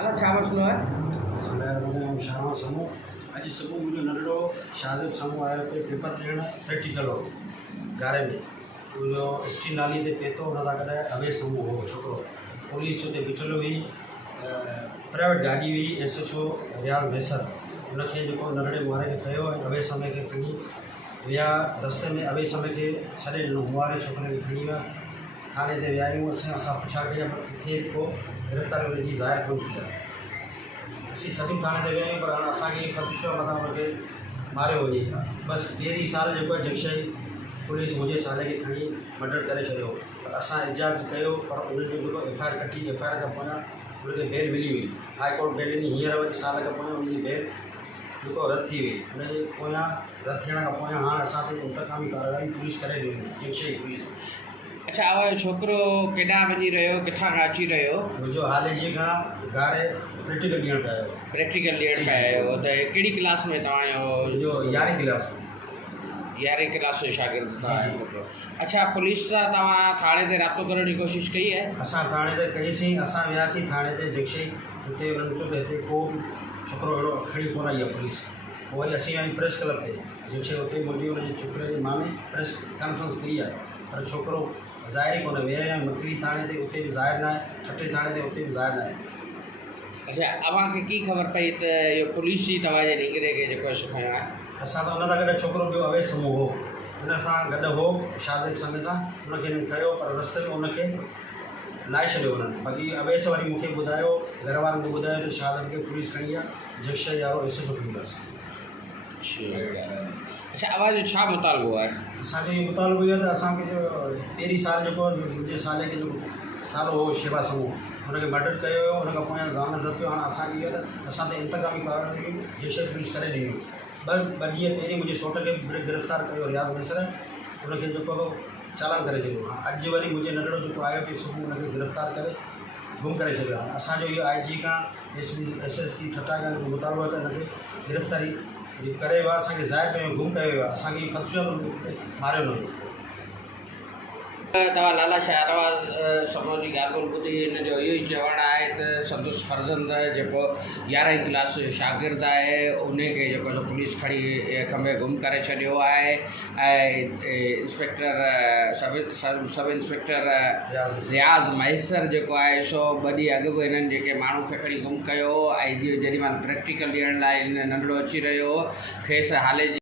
हालात छा मसलो है? शाहवा समूह अॼु सुबुह मुंहिंजो नंढड़ो शाहज़िब साम्हूं आयो पियो पेपर ॾियणु प्रैक्टिकल हो गारे में मुंहिंजो स्ट्री नाली ते पहुतो हुन सां गॾु अवेश समूह हो छोकिरो पुलिस हुते बीठल हुई प्राइवेट गाॾी हुई SHO रियाज़ मैसर हुनखे जेको नंढड़े मुआरे खे खयो ऐं अवेश समय खे खणी विया रस्ते में अवेश समय खे छॾे ॾिनो मुआरे छोकिरे खे खणी विया थाणे ते विया आहियूं असां पुछा कई पर किथे को गिरफ़्तारी हुनजी ज़ाहिर कोन थी आहे असीं सभिनी थाणे ते विया आहियूं पर हाणे असांखे ख़दशो आहे मथां हुनखे मारियो वञे बसि पहिरीं साल जेको आहे जगशई पुलिस मुंहिंजे साले खे खणी मर्डर करे छॾियो पर असां एहतिजाज कयो पर उनजो जेको FIR कटी FIR खां पोयां उनखे बेल मिली हुई हाई कोर्ट बेल ॾिनी हींअर वरी साल खां पोयां उनजी बेल जेको रद्द थी वई उनजे पोयां रद्द थियण खां पोयां हाणे असां ते इंतकामी कार्रवाई पुलिस करे ॾिनी जगशई पुलिस। अच्छा आवा छोकिरो केॾां वञी रहियो किथां खां अची रहियो? मुंहिंजो हाले जी खां गारे प्रैक्टिकल ॾियणु पिया आयो। प्रैक्टिकल ॾियणु पिया आयो त कहिड़ी क्लास में तव्हांजो? मुंहिंजो 11वीं क्लास में। 11वीं क्लास जो शागिर्द तव्हां? अच्छा पुलिस सां तव्हां थाणे ते राब्तो करण जी कोशिशि कई आहे? असां थाणे ते कईसीं असां वियासीं थाणे ते जगशई हुते उन्हनि चयो त हिते को बि छोकिरो अहिड़ो खणी कोन आई आहे पुलिस पोइ वरी असीं आई प्रेस क्लब ते जगशई हुते मुंहिंजी हुनजे छोकिरे जे मामे प्रेस कॉन्फ्रेंस कई आहे पर छोकिरो ज़ाहिर ई कोन्हे विया आहियूं मकड़ी थाणे ते उते बि ज़ाहिर न आहे ठटे थाणे ते उते बि ज़ाहिर न आहे। अच्छा अव्हांखे की ख़बर पई त इहो पुलिस ई तव्हांजे निकिरे खे जेको खयो आहे? असां त हुन सां गॾु छोकिरो ॿियो अवेश समूह हो हुन सां गॾु हो शाहज़िब समय सां हुनखे हिननि खयो पर रस्ते में हुनखे लाहे छॾियो हुननि बाक़ी अवेश वरी मूंखे ॿुधायो घर वारनि खे ॿुधायो त शाहज़िब खे पुलिस खणी आहे जगशई वारो SHO खणी वियोसीं। अच्छा आवाज़ जो छा मुतालबो आहे? असांजो इहो मुतालबो इहो आहे त असांखे जो पहिरीं साल जेको मुंहिंजे साले खे जेको सालो हो शेवा समूह हुनखे मर्डर कयो हुयो हुन खां पोयां ज़ामिन रद्द थियो हाणे असांखे इहो त असां ते इंतकामी कार्रवाई जगशई पुलिस करे ॾिनियूं ॿ ॾींहं पहिरीं मुंहिंजे सौट खे गिरफ़्तार कयो रियाज़ मैसर हुनखे जेको चालान करे छॾियो अॼु वरी मुंहिंजे नंढड़ो जेको आयो पियो सुबुह हुनखे गिरफ़्तार करे गुम करे छॾियो आहे असांजो इहो IG खां SSP ठटा खां जेको मुतालबो आहे त हिनखे गिरफ़्तारी करे वियो आहे असांखे ज़ाहिर कयो गुम कयो वियो आहे असांखे इहो ख़दशो मारियो न वञे। तव्हां लाला शाहनवाज़ समूह जी ॻाल्हि ॿोल ॿुधी हिनजो इहो ई चवणु आहे त संदुसि फर्ज़ंद जेको 11वीं क्लास जो शागिर्द आहे उनखे जेको पुलिस खणी खंभे गुम करे छॾियो आहे ऐं इंस्पेक्टर सब इंस्पेक्टर रियाज़ मैसर जेको आहे सो 2 ॾींहं अॻु बि हिननि जेके माण्हू खे खणी गुम कयो ऐं जेॾी महिल प्रैक्टिकल ॾियण लाइ हिन नंढड़ो अची रहियो खेसि हाले जी